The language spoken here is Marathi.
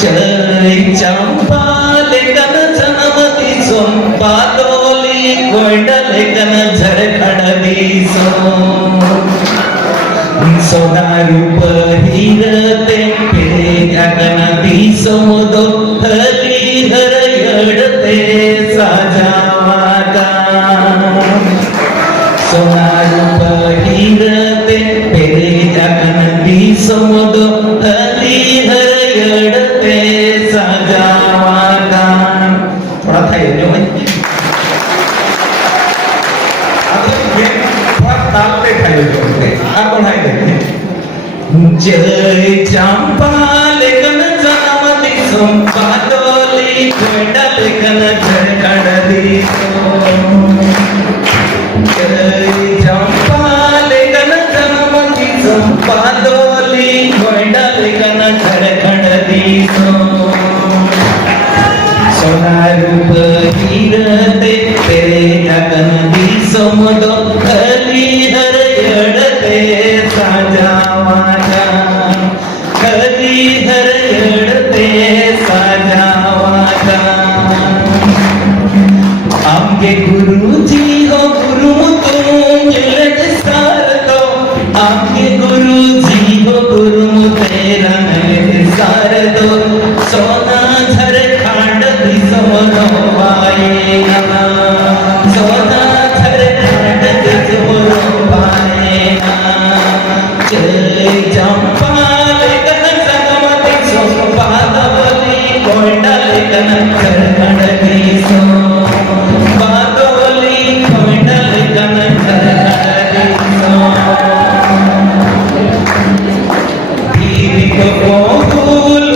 जय चंपा लेकन जनमती पातोली गोंड लेकन झरखड दिसो सोना रूप हिरते फिरे गगन दिसो दो हरी हर यडते साजावागा सोना रूप हिरते फिरे गगन दिसो दो हरी हर यडते साजावागा थोड़ा था ये जो जय चंपा लेकन जनमती पातोली गोंड लेकन झरखड दिसो जय चंपा लेकन जनमती पातोली गोंड लेकन झरखड दिसो सोना रूप हिरते तेरे गगन दिसो दो हरी हर यडते साजावागा हरी हर यडते साजावागा आमगे गुरुजी हो गुरु तुंजलट सारतो आमगे गुरुजी हो गुरु तेरा सारतो सोना झरखंड दिसो दो पाएगा सोना झरखंड दिसो दो पाएगा जय चंपा लेकन जनमती पातोली गोंड लेकन झरखड दिसो पातोली गोंड लेकन झरखड दिसो दीप को फूल